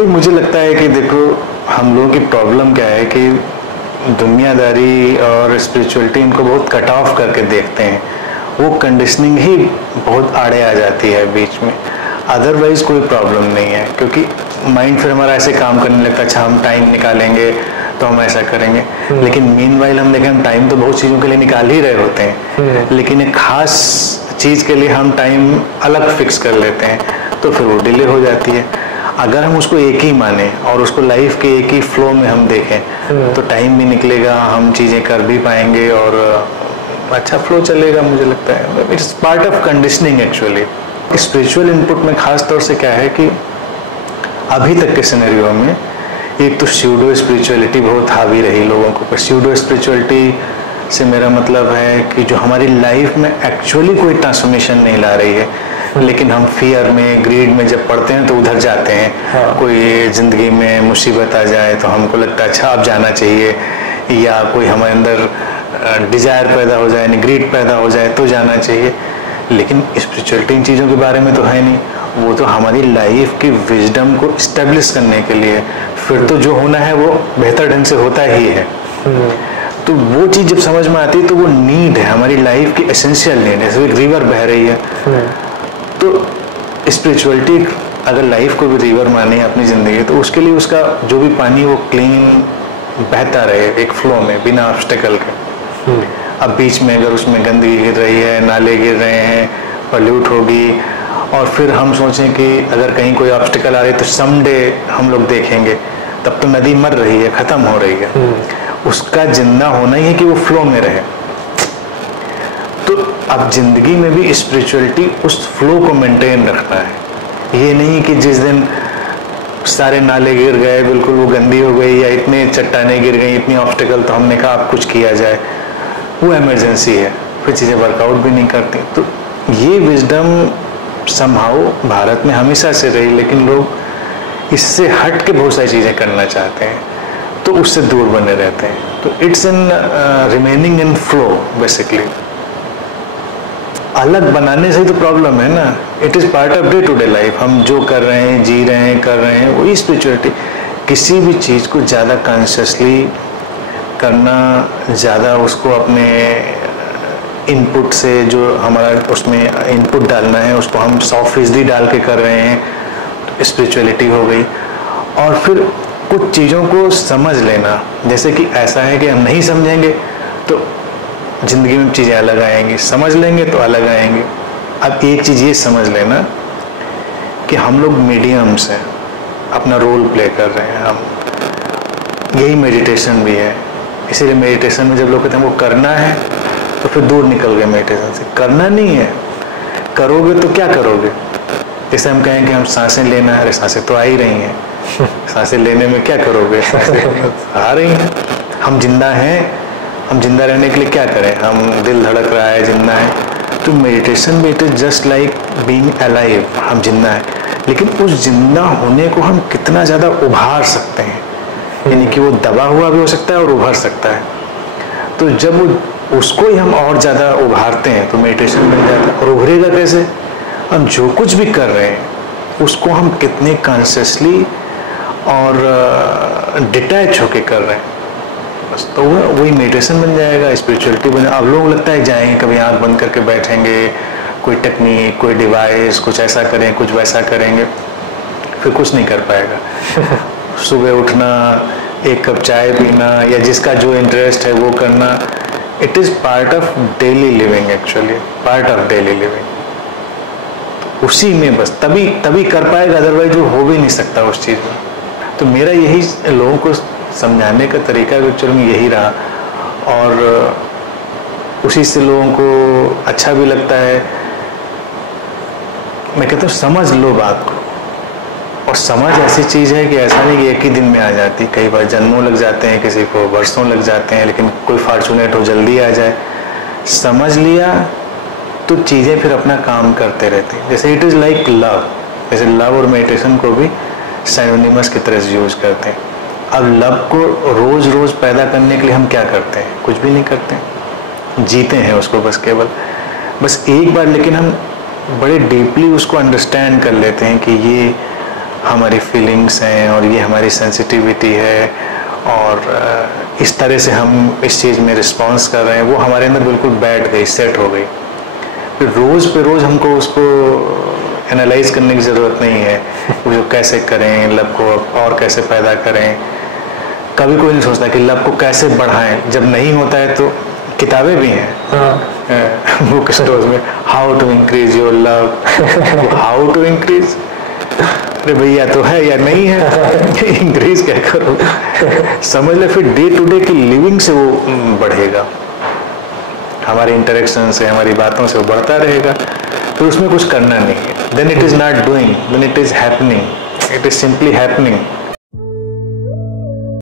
तो मुझे लगता है कि देखो हम लोगों की प्रॉब्लम क्या है कि दुनियादारी और स्पिरिचुअलिटी इनको बहुत कट ऑफ करके देखते हैं, वो कंडीशनिंग ही बहुत आड़े आ जाती है बीच में। अदरवाइज कोई प्रॉब्लम नहीं है, क्योंकि माइंड फिर हमारा ऐसे काम करने लगता है, अच्छा हम टाइम निकालेंगे तो हम ऐसा करेंगे। लेकिन मीनवाइल हम देखें, हम टाइम तो बहुत चीज़ों के लिए निकाल ही रहे होते हैं, लेकिन एक खास चीज़ के लिए हम टाइम अलग फिक्स कर लेते हैं, तो फिर वो डिले हो जाती है। अगर हम उसको एक ही माने और उसको लाइफ के एक ही फ्लो में हम देखें तो टाइम भी निकलेगा, हम चीज़ें कर भी पाएंगे और अच्छा फ्लो चलेगा। मुझे लगता है it's part of conditioning actually. Spiritual input में खास तौर से क्या है कि अभी तक के सिनेरियो में एक तो स्यूडो स्पिरिचुअलिटी बहुत हावी रही लोगों को। स्यूडो स्पिरिचुअलिटी से मेरा मतलब है कि जो हमारी लाइफ में एक्चुअली कोई ट्रांसफॉर्मेशन नहीं ला रही है, लेकिन हम फियर में, ग्रीड में जब पढ़ते हैं तो उधर जाते हैं। हाँ। कोई ज़िंदगी में मुसीबत आ जाए तो हमको लगता है अच्छा अब जाना चाहिए, या कोई हमारे अंदर डिज़ायर पैदा हो जाए, ग्रीड पैदा हो जाए तो जाना चाहिए। लेकिन स्पिरिचुअलिटी इन चीज़ों के बारे में तो है नहीं, वो तो हमारी लाइफ की विजडम को इस्टेब्लिश करने के लिए, फिर तो जो होना है वो बेहतर ढंग से होता ही है। तो वो चीज़ जब समझ में आती है तो वो नीड है, हमारी लाइफ की एसेंशियल नीड है। जैसे एक रिवर बह रही है, तो स्पिरिचुअलिटी अगर लाइफ को भी रिवर माने अपनी ज़िंदगी, तो उसके लिए उसका जो भी पानी वो क्लीन बहता रहे एक फ्लो में बिना ऑब्स्टेकल के। अब बीच में अगर उसमें गंदगी गिर रही है, नाले गिर रहे हैं, पॉल्यूट होगी, और फिर हम सोचें कि अगर कहीं कोई ऑब्स्टिकल आ रही है तो समडे हम लोग देखेंगे, तब तो नदी मर रही है, ख़त्म हो रही है। उसका जिंदा होना ही है कि वो फ्लो में रहे। तो अब जिंदगी में भी स्पिरिचुअलिटी उस फ्लो को मेंटेन रखना है। ये नहीं कि जिस दिन सारे नाले गिर गए, बिल्कुल वो गंदी हो गई, या इतने चट्टानें गिर गई, इतनी ऑब्स्टिकल, तो हमने कहा अब कुछ किया जाए, वो इमरजेंसी है, फिर चीज़ें वर्कआउट भी नहीं करती। तो ये विजडम समहाउ भारत में हमेशा से रही, लेकिन लोग इससे हट के बहुत सारी चीज़ें करना चाहते हैं, तो उससे दूर बने रहते हैं। तो it's in remaining in flow basically. अलग बनाने से ही तो प्रॉब्लम है ना। It is part of day to day life. हम जो कर रहे हैं, जी रहे हैं, कर रहे हैं, वही स्पिरिचुअलिटी। किसी भी चीज़ को ज़्यादा कॉन्शियसली करना, ज़्यादा उसको अपने इनपुट से, जो हमारा उसमें इनपुट डालना है उसको हम 100% डाल के कर रहे हैं, तो स्पिरिचुअलिटी हो गई। और फिर कुछ चीज़ों को समझ लेना, जैसे कि ऐसा है कि हम नहीं समझेंगे तो ज़िंदगी में चीज़ें अलग आएंगी, समझ लेंगे तो अलग आएंगी। अब एक चीज़ ये समझ लेना कि हम लोग मीडियम्स हैं, अपना रोल प्ले कर रहे हैं हम। यही मेडिटेशन भी है। इसीलिए मेडिटेशन में जब लोग कहते हैं वो करना है, तो फिर दूर निकल गए मेडिटेशन से। करना नहीं है, करोगे तो क्या करोगे? जैसे हम कहें कि हम सांसें लेना है, अरे सांसें तो आ ही रही हैं, सांसें लेने में क्या करोगे? सांसें आ रही हैं। हम जिंदा हैं, हम जिंदा रहने के लिए क्या करें? हम दिल धड़क रहा है, जिंदा है। तो मेडिटेशन में it is just like being alive. हम जिंदा हैं, लेकिन उस जिंदा होने को हम कितना ज़्यादा उभार सकते हैं, यानी कि वो दबा हुआ भी हो सकता है और उभर सकता है। तो जब वो उसको ही हम और ज़्यादा उभारते हैं तो मेडिटेशन बन जाता है। और उभरेगा कैसे? हम जो कुछ भी कर रहे हैं उसको हम कितने कॉन्शियसली और डिटैच होके कर रहे हैं, बस तो वही मेडिटेशन बन जाएगा, स्पिरिचुअलिटी बन जाएगा। अब लोग लगता है जाएंगे, कभी आँख बंद करके बैठेंगे, कोई टेक्निक, कोई डिवाइस, कुछ ऐसा करें, कुछ वैसा करेंगे, फिर कुछ नहीं कर पाएगा। सुबह उठना, एक कप चाय पीना, या जिसका जो इंटरेस्ट है वो करना, it is part of daily living, actually part of daily living. उसी में बस तभी कर पाएगा, अदरवाइज वो हो भी नहीं सकता उस चीज़ में। तो मेरा यही लोगों को समझाने का तरीका एक्चुअली में यही रहा, और उसी से लोगों को अच्छा भी लगता है। मैं कहता हूँ समझ लो बात को, और समझ ऐसी चीज़ है कि ऐसा नहीं कि एक ही दिन में आ जाती, कई बार जन्मों लग जाते हैं, किसी को वर्षों लग जाते हैं, लेकिन कोई फॉर्चुनेट हो जल्दी आ जाए। समझ लिया तो चीज़ें फिर अपना काम करते रहती हैं। जैसे इट इज़ लाइक लव, जैसे लव और मेडिटेशन को भी साइनोनिमस की तरह से यूज करते हैं। अब लव को रोज़ रोज़ पैदा करने के लिए हम क्या करते हैं? कुछ भी नहीं करते, जीते हैं उसको बस बस एक बार। लेकिन हम बड़े डीपली उसको अंडरस्टैंड कर लेते हैं कि ये हमारी फीलिंग्स हैं और ये हमारी सेंसिटिविटी है और इस तरह से हम इस चीज़ में रिस्पॉन्स कर रहे हैं, वो हमारे अंदर बिल्कुल बैठ गई, सेट हो गई। फिर रोज़ पे रोज़ हमको उसको एनालाइज करने की ज़रूरत नहीं है, वो जो कैसे करें लव को और कैसे पैदा करें। कभी कोई नहीं सोचता कि लव को कैसे बढ़ाएं, जब नहीं होता है तो किताबें भी हैं बुक स्टोर्स में, how to increase your love, how to increase, अरे भैया तो है या नहीं है इंक्रीज क्या करो, समझ ले। फिर डे टू डे की लिविंग से वो बढ़ेगा, हमारे इंटरेक्शन से, हमारी बातों से वो बढ़ता रहेगा। फिर उसमें कुछ करना नहीं है, then it is not doing, then it is happening, it is simply happening.